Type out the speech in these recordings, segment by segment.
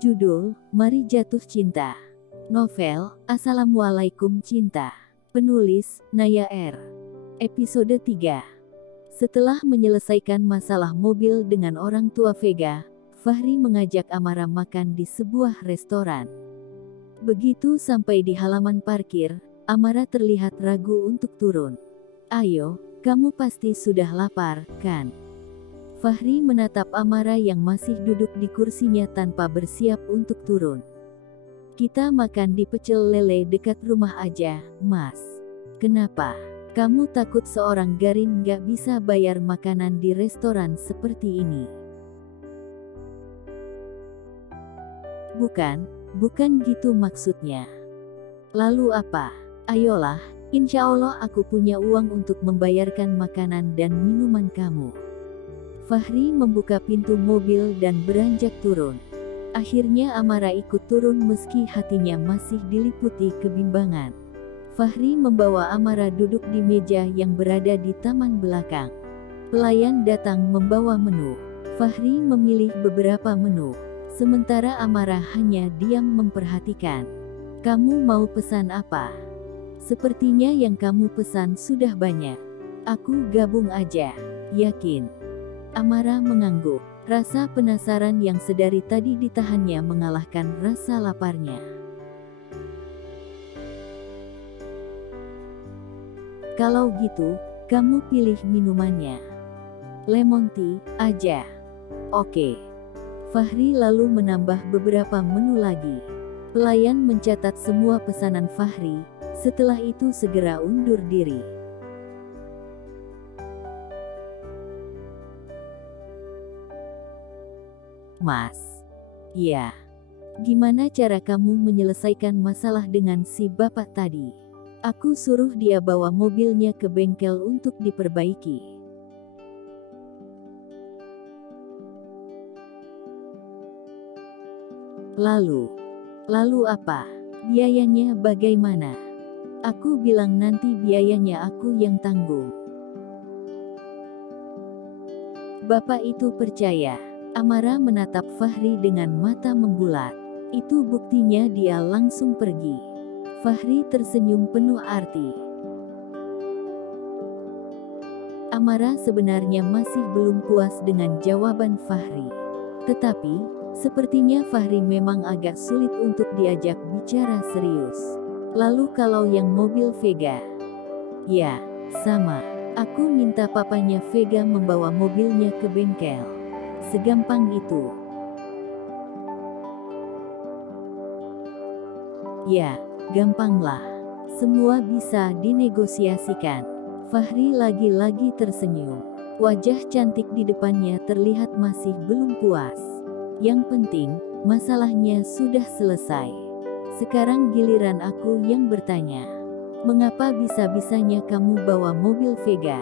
Judul, Mari Jatuh Cinta. Novel, Assalamualaikum Cinta. Penulis, Naya R. Episode 3. Setelah menyelesaikan masalah mobil dengan orang tua Vega, Fahri mengajak Amara makan di sebuah restoran. Begitu sampai di halaman parkir, Amara terlihat ragu untuk turun. "Ayo, kamu pasti sudah lapar, kan?" Fahri menatap Amara yang masih duduk di kursinya tanpa bersiap untuk turun. "Kita makan di pecel lele dekat rumah aja, Mas." "Kenapa? Kamu takut seorang Garin gak bisa bayar makanan di restoran seperti ini?" Bukan gitu maksudnya." "Lalu apa? Ayolah, insya Allah aku punya uang untuk membayarkan makanan dan minuman kamu." Fahri membuka pintu mobil dan beranjak turun. Akhirnya Amara ikut turun meski hatinya masih diliputi kebimbangan. Fahri membawa Amara duduk di meja yang berada di taman belakang. Pelayan datang membawa menu. Fahri memilih beberapa menu, sementara Amara hanya diam memperhatikan. "Kamu mau pesan apa? Sepertinya yang kamu pesan sudah banyak. Aku gabung aja." "Yakin?" Amara mengangguk. Rasa penasaran yang sedari tadi ditahannya mengalahkan rasa laparnya. "Kalau gitu, kamu pilih minumannya. Lemon tea aja." "Oke." Fahri lalu menambah beberapa menu lagi. Pelayan mencatat semua pesanan Fahri, setelah itu segera undur diri. "Mas." "Ya. Gimana cara kamu menyelesaikan masalah dengan si bapak tadi?" "Aku suruh dia bawa mobilnya ke bengkel untuk diperbaiki." Lalu apa? Biayanya bagaimana?" "Aku bilang nanti biayanya aku yang tanggung." "Bapak itu percaya." Amara menatap Fahri dengan mata membulat. "Itu buktinya dia langsung pergi." Fahri tersenyum penuh arti. Amara sebenarnya masih belum puas dengan jawaban Fahri. Tetapi, sepertinya Fahri memang agak sulit untuk diajak bicara serius. "Lalu kalau yang mobil Vega?" "Ya, sama. Aku minta papanya Vega membawa mobilnya ke bengkel." "Segampang itu?" "Ya, gampanglah. Semua bisa dinegosiasikan." Fahri lagi-lagi tersenyum. Wajah cantik di depannya terlihat masih belum puas. "Yang penting, masalahnya sudah selesai. Sekarang giliran aku yang bertanya. Mengapa bisa-bisanya kamu bawa mobil Vega?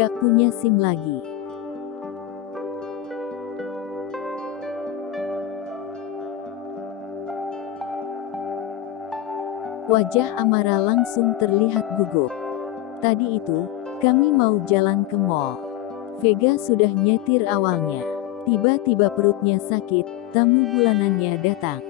Gak punya SIM lagi?" Wajah Amara langsung terlihat gugup. "Tadi itu, kami mau jalan ke mall. Vega sudah nyetir awalnya. Tiba-tiba perutnya sakit, tamu bulanannya datang.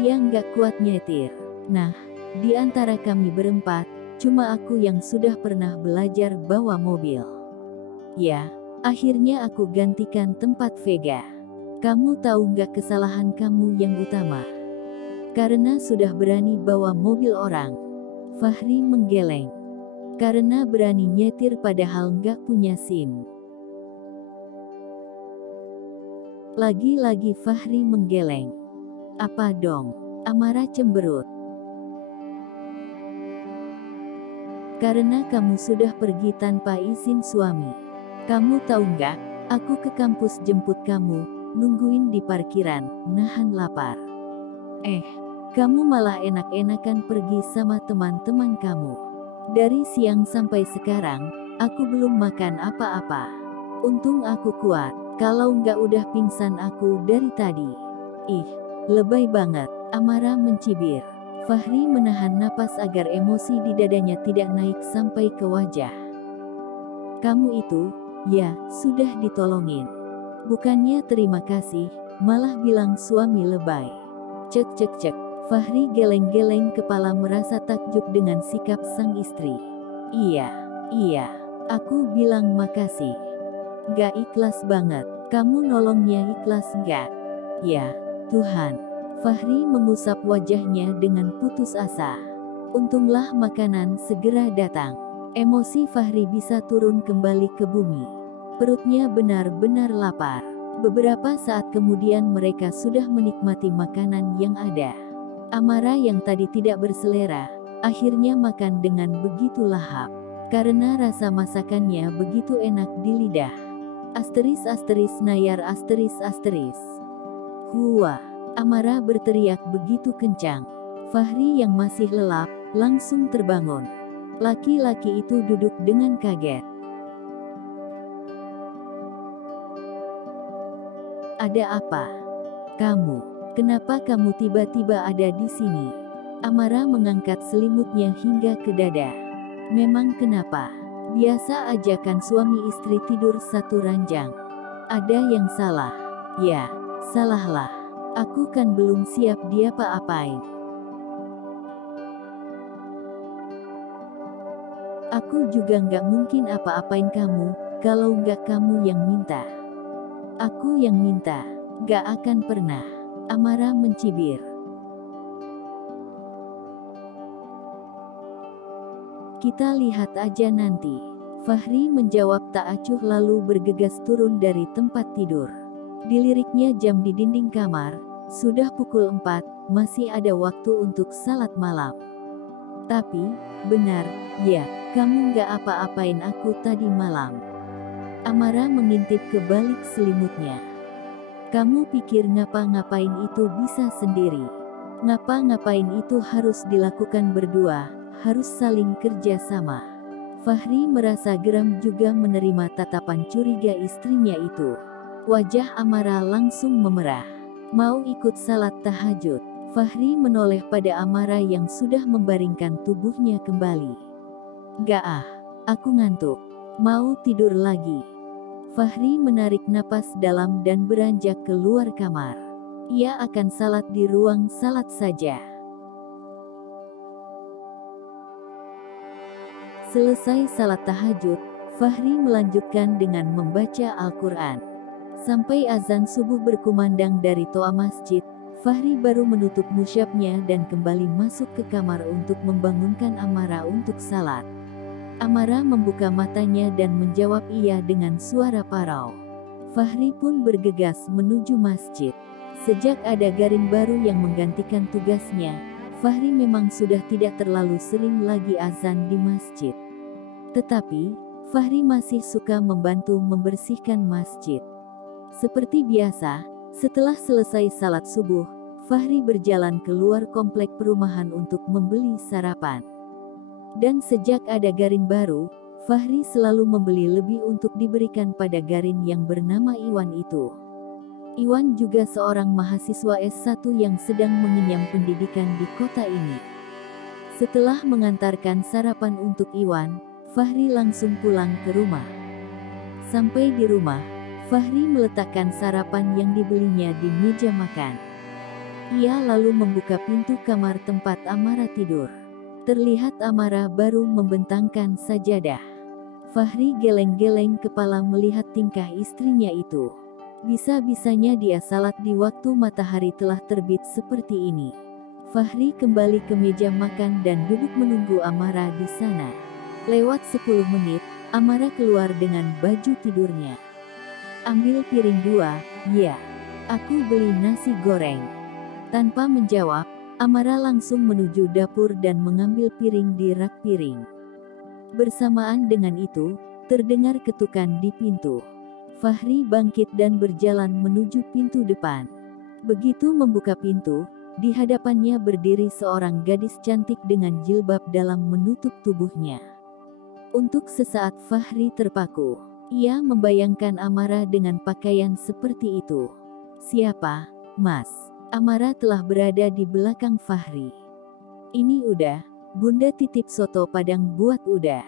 Dia nggak kuat nyetir. Nah, di antara kami berempat, cuma aku yang sudah pernah belajar bawa mobil. Ya, akhirnya aku gantikan tempat Vega. Kamu tahu nggak kesalahan kamu yang utama? Karena sudah berani bawa mobil orang." Fahri menggeleng. "Karena berani nyetir padahal nggak punya SIM." Lagi-lagi Fahri menggeleng. "Apa dong?" Amara cemberut. "Karena kamu sudah pergi tanpa izin suami. Kamu tahu nggak, aku ke kampus jemput kamu, nungguin di parkiran, nahan lapar. Kamu malah enak-enakan pergi sama teman-teman kamu. Dari siang sampai sekarang, aku belum makan apa-apa. Untung aku kuat, kalau nggak udah pingsan aku dari tadi." "Ih, lebay banget." Amara mencibir. Fahri menahan napas agar emosi di dadanya tidak naik sampai ke wajah. "Kamu itu, ya, sudah ditolongin. Bukannya terima kasih, malah bilang suami lebay. Cek cek cek. Fahri geleng-geleng kepala merasa takjub dengan sikap sang istri. Iya, aku bilang makasih. Gak ikhlas banget. Kamu nolongnya ikhlas gak? Ya, Tuhan. Fahri mengusap wajahnya dengan putus asa. Untunglah makanan segera datang. Emosi Fahri bisa turun kembali ke bumi. Perutnya benar-benar lapar. Beberapa saat kemudian mereka sudah menikmati makanan yang ada. Amara yang tadi tidak berselera, akhirnya makan dengan begitu lahap. Karena rasa masakannya begitu enak di lidah. Asteris nayar asteris. Hua! Amara berteriak begitu kencang. Fahri yang masih lelap, langsung terbangun. Laki-laki itu duduk dengan kaget. Ada apa? Kenapa kamu tiba-tiba ada di sini? Amara mengangkat selimutnya hingga ke dada. Memang kenapa? Biasa aja kan suami istri tidur satu ranjang. Ada yang salah? Ya, salahlah. Aku kan belum siap dia apa-apain. Aku juga nggak mungkin apa-apain kamu, kalau nggak kamu yang minta. Aku yang minta, nggak akan pernah. Amara mencibir. Kita lihat aja nanti. Fahri menjawab tak acuh lalu bergegas turun dari tempat tidur. Diliriknya jam di dinding kamar, sudah pukul 4, masih ada waktu untuk salat malam. Tapi, benar, ya, kamu nggak apa-apain aku tadi malam. Amara mengintip ke balik selimutnya. Kamu pikir ngapa-ngapain itu bisa sendiri? Ngapa-ngapain itu harus dilakukan berdua, harus saling kerja sama. Fahri merasa geram juga menerima tatapan curiga istrinya itu. Wajah Amara langsung memerah. Mau ikut salat tahajud? Fahri menoleh pada Amara yang sudah membaringkan tubuhnya kembali. Gak aku ngantuk. Mau tidur lagi. Fahri menarik napas dalam dan beranjak keluar kamar. Ia akan salat di ruang salat saja. Selesai salat tahajud, Fahri melanjutkan dengan membaca Al-Quran. Sampai azan subuh berkumandang dari toa masjid, Fahri baru menutup musyafnya dan kembali masuk ke kamar untuk membangunkan Amara untuk salat. Amara membuka matanya dan menjawab iya dengan suara parau. Fahri pun bergegas menuju masjid. Sejak ada Garin baru yang menggantikan tugasnya, Fahri memang sudah tidak terlalu sering lagi azan di masjid. Tetapi, Fahri masih suka membantu membersihkan masjid. Seperti biasa, setelah selesai salat subuh, Fahri berjalan keluar komplek perumahan untuk membeli sarapan. Dan sejak ada Garin baru, Fahri selalu membeli lebih untuk diberikan pada Garin yang bernama Iwan itu. Iwan juga seorang mahasiswa S1 yang sedang mengenyam pendidikan di kota ini. Setelah mengantarkan sarapan untuk Iwan, Fahri langsung pulang ke rumah. Sampai di rumah, Fahri meletakkan sarapan yang dibelinya di meja makan. Ia lalu membuka pintu kamar tempat Amara tidur. Terlihat Amara baru membentangkan sajadah. Fahri geleng-geleng kepala melihat tingkah istrinya itu. Bisa-bisanya dia salat di waktu matahari telah terbit seperti ini. Fahri kembali ke meja makan dan duduk menunggu Amara di sana. Lewat 10 menit, Amara keluar dengan baju tidurnya. Ambil piring 2, ya. Aku beli nasi goreng. Tanpa menjawab, Amara langsung menuju dapur dan mengambil piring di rak piring. Bersamaan dengan itu, terdengar ketukan di pintu. Fahri bangkit dan berjalan menuju pintu depan. Begitu membuka pintu, di hadapannya berdiri seorang gadis cantik dengan jilbab dalam menutup tubuhnya. Untuk sesaat Fahri terpaku. Ia membayangkan Amara dengan pakaian seperti itu. Siapa, Mas? Amara telah berada di belakang Fahri. Ini udah, Bunda titip soto Padang buat udah.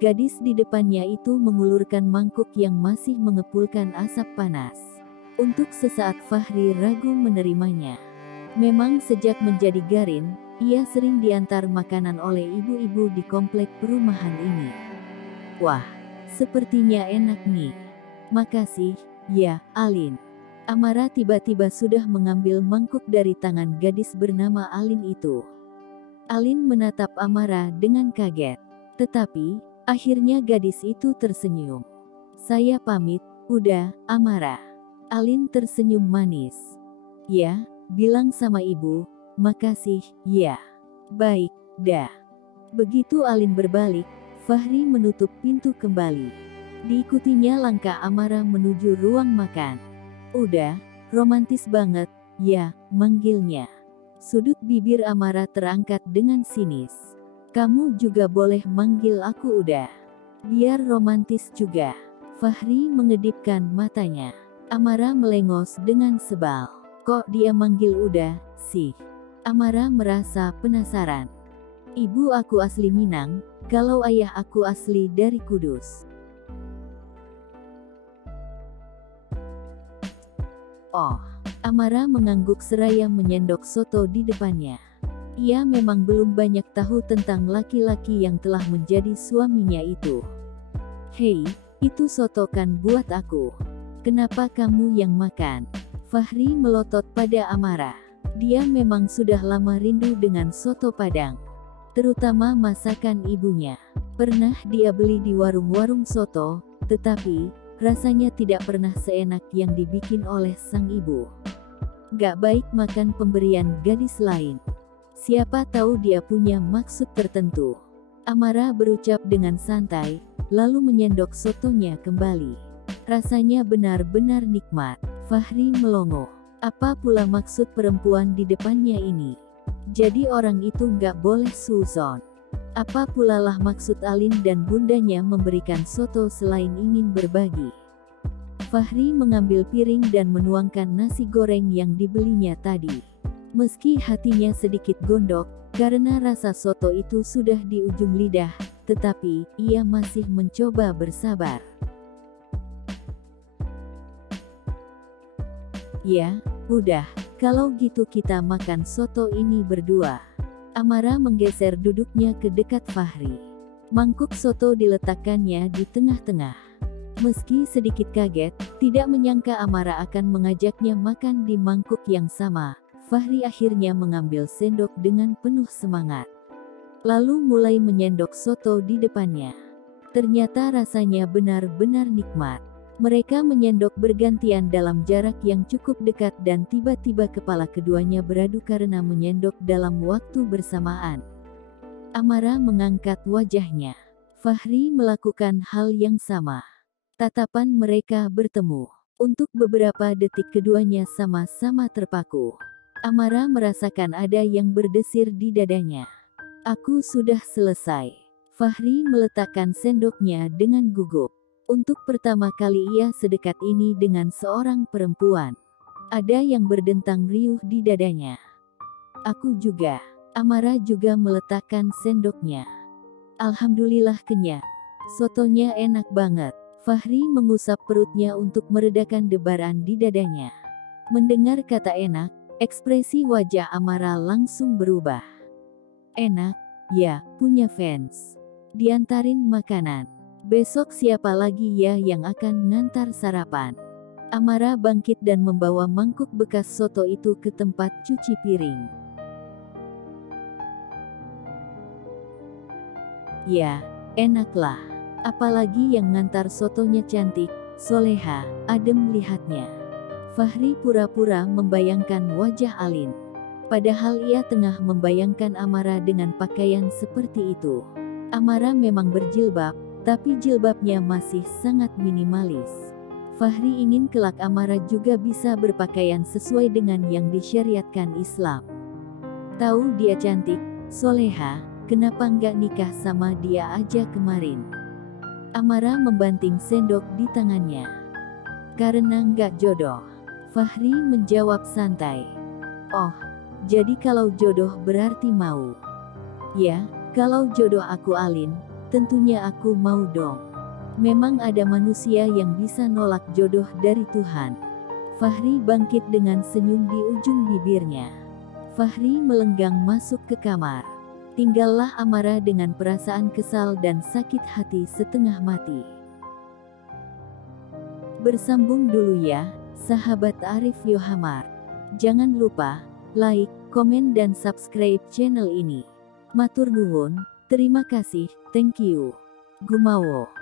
Gadis di depannya itu mengulurkan mangkuk yang masih mengepulkan asap panas. Untuk sesaat Fahri ragu menerimanya. Memang sejak menjadi Garin, ia sering diantar makanan oleh ibu-ibu di komplek perumahan ini. Wah, sepertinya enak nih. Makasih, ya, Alin. Amara tiba-tiba sudah mengambil mangkuk dari tangan gadis bernama Alin itu. Alin menatap Amara dengan kaget. Tetapi, akhirnya gadis itu tersenyum. Saya pamit, udah, Amara. Alin tersenyum manis. Ya, bilang sama ibu, makasih, ya. Baik, dah. Begitu Alin berbalik, Fahri menutup pintu kembali. Diikutinya langkah Amara menuju ruang makan. Udah, romantis banget, ya, manggilnya. Sudut bibir Amara terangkat dengan sinis. Kamu juga boleh manggil aku udah. Biar romantis juga. Fahri mengedipkan matanya. Amara melengos dengan sebal. Kok dia manggil udah, sih? Amara merasa penasaran. Ibu aku asli Minang, kalau ayah aku asli dari Kudus. Oh, Amara mengangguk seraya menyendok soto di depannya. Ia memang belum banyak tahu tentang laki-laki yang telah menjadi suaminya itu. Hei, itu soto kan buat aku. Kenapa kamu yang makan? Fahri melotot pada Amara. Dia memang sudah lama rindu dengan soto Padang. Terutama masakan ibunya. Pernah dia beli di warung-warung soto, tetapi rasanya tidak pernah seenak yang dibikin oleh sang ibu. Gak baik makan pemberian gadis lain. Siapa tahu dia punya maksud tertentu. Amara berucap dengan santai, lalu menyendok sotonya kembali. Rasanya benar-benar nikmat. Fahri melongo. Apa pula maksud perempuan di depannya ini? Jadi orang itu nggak boleh suzon. Apa pula lah maksud Alin dan bundanya memberikan soto selain ingin berbagi? Fahri mengambil piring dan menuangkan nasi goreng yang dibelinya tadi. Meski hatinya sedikit gondok, karena rasa soto itu sudah di ujung lidah, tetapi ia masih mencoba bersabar. Ya, udah, kalau gitu kita makan soto ini berdua. Amara menggeser duduknya ke dekat Fahri. Mangkuk soto diletakkannya di tengah-tengah. Meski sedikit kaget, tidak menyangka Amara akan mengajaknya makan di mangkuk yang sama, Fahri akhirnya mengambil sendok dengan penuh semangat. Lalu mulai menyendok soto di depannya. Ternyata rasanya benar-benar nikmat. Mereka menyendok bergantian dalam jarak yang cukup dekat dan tiba-tiba kepala keduanya beradu karena menyendok dalam waktu bersamaan. Amara mengangkat wajahnya. Fahri melakukan hal yang sama. Tatapan mereka bertemu. Untuk beberapa detik keduanya sama-sama terpaku. Amara merasakan ada yang berdesir di dadanya. Aku sudah selesai. Fahri meletakkan sendoknya dengan gugup. Untuk pertama kali ia sedekat ini dengan seorang perempuan. Ada yang berdentang riuh di dadanya. Aku juga. Amara juga meletakkan sendoknya. Alhamdulillah kenyang. Sotonya enak banget. Fahri mengusap perutnya untuk meredakan debaran di dadanya. Mendengar kata enak, ekspresi wajah Amara langsung berubah. Enak, ya, punya fans. Diantarin makanan. Besok siapa lagi ya yang akan ngantar sarapan? Amara bangkit dan membawa mangkuk bekas soto itu ke tempat cuci piring. Ya, enaklah. Apalagi yang ngantar sotonya cantik, soleha, adem lihatnya. Fahri pura-pura membayangkan wajah Alin. Padahal ia tengah membayangkan Amara dengan pakaian seperti itu. Amara memang berjilbab, tapi jilbabnya masih sangat minimalis. Fahri ingin kelak Amara juga bisa berpakaian sesuai dengan yang disyariatkan Islam. Tahu dia cantik, soleha, kenapa nggak nikah sama dia aja kemarin? Amara membanting sendok di tangannya. Karena nggak jodoh. Fahri menjawab santai. Oh, jadi kalau jodoh berarti mau. Ya, kalau jodoh aku Alin, tentunya aku mau dong. Memang ada manusia yang bisa nolak jodoh dari Tuhan. Fahri bangkit dengan senyum di ujung bibirnya. Fahri melenggang masuk ke kamar. Tinggallah Amara dengan perasaan kesal dan sakit hati setengah mati. Bersambung dulu ya, sahabat Arif Yohamar. Jangan lupa like, komen dan subscribe channel ini. Matur nuwun, terima kasih, thank you. Gumawo.